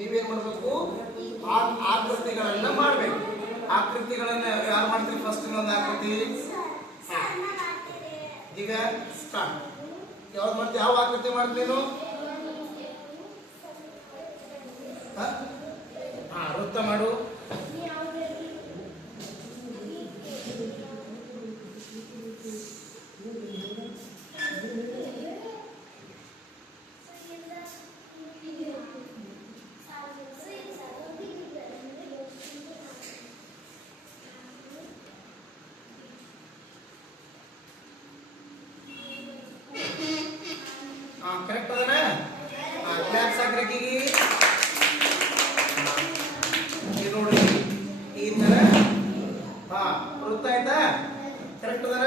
ನೀವೇನ್ ಮಾಡಬೇಕು? ಆಕೃತಿಗಳನ್ನ ಮಾಡ್ಬೇಕು. ಆಕೃತಿಗಳನ್ನ ಯಾರು ಮಾಡ್ತೀರಿ? ಫಸ್ಟ್ ಇನ್ನೊಂದು ಆಕೃತಿ. ಈಗ ಸ್ಟಾರ್ಟ್ ಯಾವ್ದು ಮಾಡ್ತಿ ಯಾವ ಆಕೃತಿ ಮಾಡ್ತೀನಿ ನೀನು? ಹಾ, ವೃತ್ತ ಮಾಡು. ಕರೆಕ್ಟ್ ಅದನ ಕ್ಲಾಪ್ಸ್ ಹಾಕ್ರಕ್ಕಿಗಿ ಇದು ನೋಡ್ರಿ ಈ ತರ ಹಾ ವೃತ್ತ ಆಯ್ತಾ? ಕರೆಕ್ಟ್ ಅದನ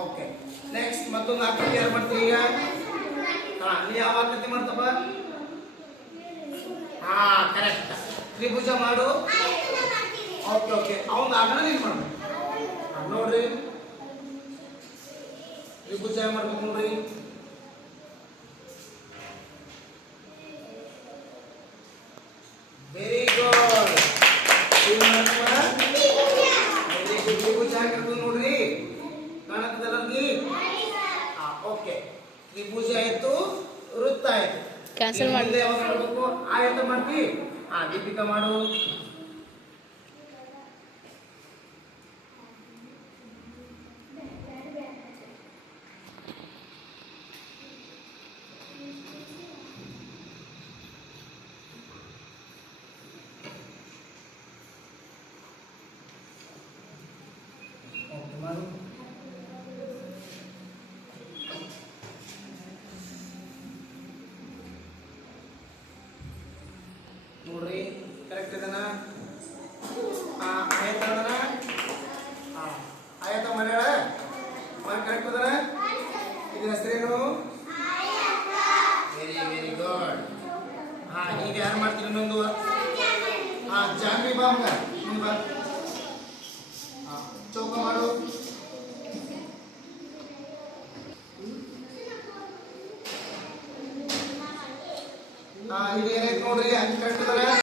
ಓಕೆ ನೆಕ್ಸ್ಟ್ ಮತ್ತೊಂದು ಆಕೃತಿ ಯಾರು ಮಾಡ್ತೀವಿ ಈಗ? ಹಾ, ನೀ ಯಾವ ಮಾಡ್ತಪ್ಪ? ಹಾ ಕರೆಕ್ಟ್ ತ್ರಿಭುಜ ಮಾಡು. ಓಕೆ ಓಕೆ ಅವನ ಆಗಣ ನೀನ್ ಮಾಡು. ನೋಡ್ರಿ. ತ್ರಿಭುಜ ಮಾಡ್ಬೇಕು ನೋಡ್ರಿ ವೆರಿ ಗುಡ್ ವೆರಿ ಗುಡ್ ತ್ರಿಭುಜ ಆಗಿರ್ತದೆ ನೋಡ್ರಿ ಕಾಣತ್ತದಲ್ಲ ನಮ್ಗೆ ಹಾ ಓಕೆ ತ್ರಿಭುಜ ಆಯ್ತು ವೃತ್ತ ಆಯ್ತು Cancel ಇನ್ನು ಮಾಡಿ. ಮುಂದೆ ಯಾವ್ದು ಮಾಡ್ಬೇಕು ಆಯತ ಮಾಡ್ತಿ ಹಾ ದೀಪಿಕಾ ಮಾಡು ಓಕೆ ಮಾಡಿ ಕರೆಕ್ಟ್ ಅದನ ಇದ್ರ ಹೆಸರೇನು? ವೆರಿ ವೆರಿ ಗುಡ್ ಹಾ, ಈಗ ಯಾರು ಮಾಡ್ತೀರಿ ಇನ್ನೊಂದು? ಹಾ, ಜಾನ್ವಿ ಬಾ ಮಗ ನೀನು ಬಾ. ಹಾ, ಚೌಕ ಮಾಡು. ಹಾ, ಈಗ ಏನೈತೆ ನೋಡ್ರಿ? ಹಂಗೆ ಕರೆಕ್ಟ್